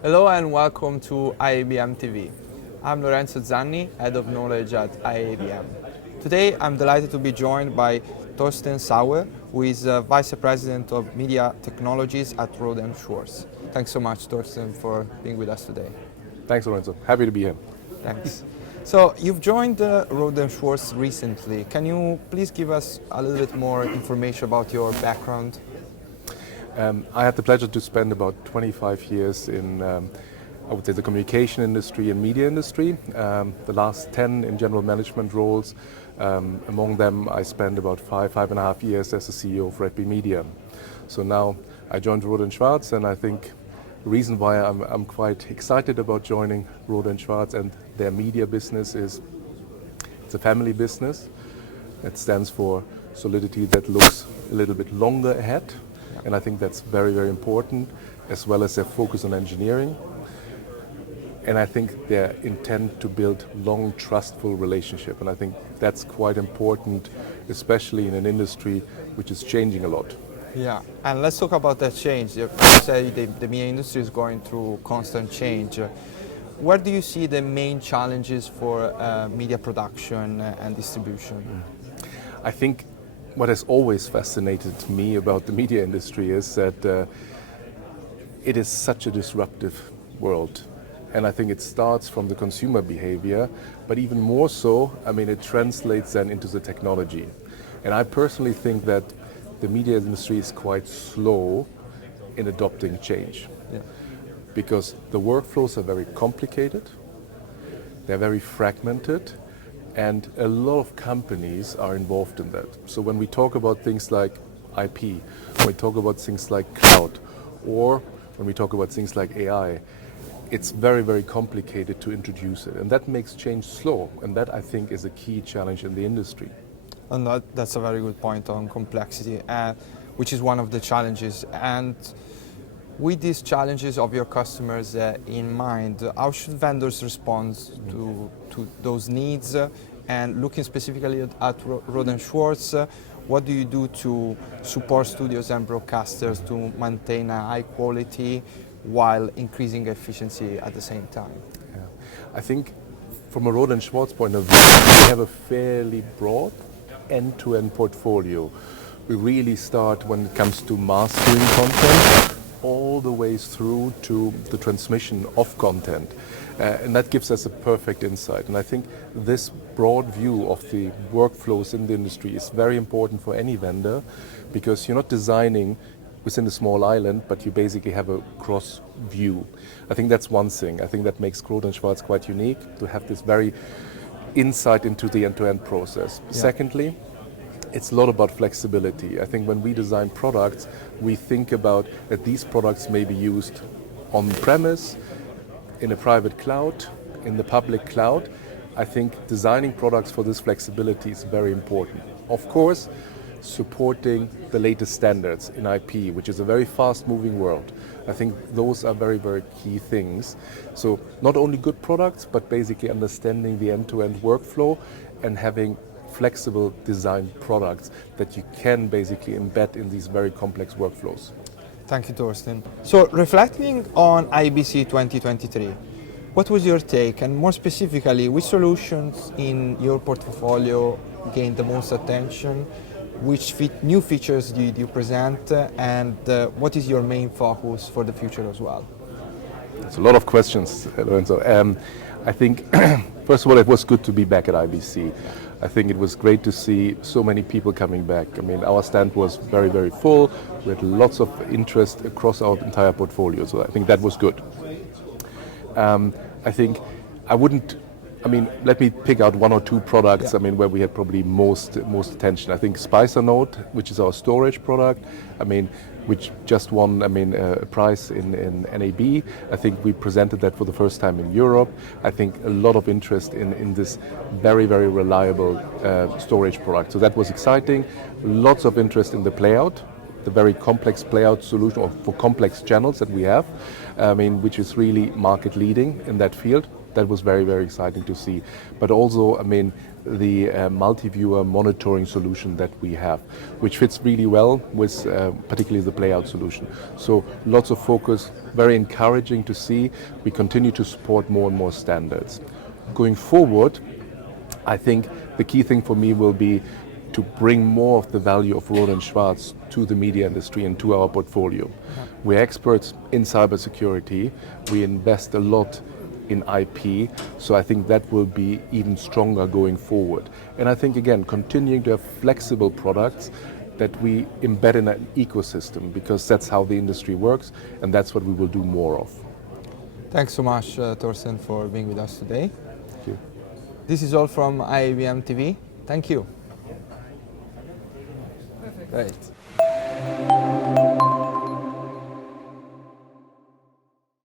Hello and welcome to IABM TV. I'm Lorenzo Zanni, Head of Knowledge at IABM. Today I'm delighted to be joined by Thorsten Sauer, who is Vice President of Media Technologies at Rohde Schwarz. Thanks so much, Thorsten, for being with us today. Thanks, Lorenzo. Happy to be here. Thanks. So you've joined Rohde Schwarz recently. Can you please give us a little bit more information about your background? I had the pleasure to spend about 25 years in, I would say, the communication industry and media industry. The last 10 in general management roles. Among them, I spent about 5.5 years as the CEO of Red Bee Media. So now I joined Rohde Schwarz, and I think the reason why I'm quite excited about joining Rohde Schwarz and their media business is it's a family business. It stands for solidity that looks a little bit longer ahead. And I think that's very, very important, as well as their focus on engineering. And I think their intent to build long, trustful relationship. And I think that's quite important, especially in an industry which is changing a lot. Yeah, and let's talk about that change. You say the media industry is going through constant change. Where do you see the main challenges for media production and distribution? I think what has always fascinated me about the media industry is that it is such a disruptive world. And I think it starts from the consumer behavior, but even more so, I mean, it translates then into the technology. And I personally think that the media industry is quite slow in adopting change. Yeah. Because the workflows are very complicated, they're very fragmented, and a lot of companies are involved in that. So when we talk about things like IP, when we talk about things like cloud, or when we talk about things like AI, it's very, very complicated to introduce it. And that makes change slow. And that, I think, is a key challenge in the industry. And that's a very good point on complexity, which is one of the challenges. And with these challenges of your customers in mind, how should vendors respond to those needs? And looking specifically at Rohde Schwarz, what do you do to support studios and broadcasters to maintain a high quality while increasing efficiency at the same time? Yeah. I think from a Rohde Schwarz point of view, we have a fairly broad end-to-end portfolio. We really start when it comes to mastering content all the way through to the transmission of content. And that gives us a perfect insight. And I think this broad view of the workflows in the industry is very important for any vendor, because you're not designing within a small island, but you basically have a cross view. I think that's one thing. I think that makes Rohde Schwarz quite unique, to have this very insight into the end-to-end process. Yeah. Secondly, it's a lot about flexibility. I think when we design products, we think about that these products may be used on-premise, in a private cloud, in the public cloud. I think designing products for this flexibility is very important. Of course, supporting the latest standards in IP, which is a very fast-moving world. I think those are very, very key things. So not only good products, but basically understanding the end-to-end workflow and having flexible design products that you can basically embed in these very complex workflows. Thank you, Thorsten. So reflecting on IBC 2023, what was your take, and more specifically, which solutions in your portfolio gained the most attention? Which new features did you present, and what is your main focus for the future as well? That's a lot of questions, Lorenzo. I think, first of all, it was good to be back at IBC. I think it was great to see so many people coming back. I mean, our stand was very, very full. We had lots of interest across our entire portfolio, so I think that was good. I think let me pick out one or two products, yeah. Where we had probably most attention. I think SpicerNote, which is our storage product, which just won a prize in NAB. I think we presented that for the first time in Europe. I think a lot of interest in this very, very reliable storage product. So that was exciting. Lots of interest in the playout, the very complex playout solution for complex channels that we have, which is really market leading in that field. That was very, very exciting to see. But also, the multi-viewer monitoring solution that we have, which fits really well with particularly the playout solution. So lots of focus, very encouraging to see. We continue to support more and more standards. Going forward, I think the key thing for me will be to bring more of the value of Rohde Schwarz to the media industry and to our portfolio. Yeah. We're experts in cybersecurity. We invest a lot in IP, so I think that will be even stronger going forward. And I think, again, continuing to have flexible products that we embed in an ecosystem, because that's how the industry works, and that's what we will do more of. Thanks so much, Thorsten, for being with us today. Thank you. This is all from IABM TV. Thank you. Perfect. Great.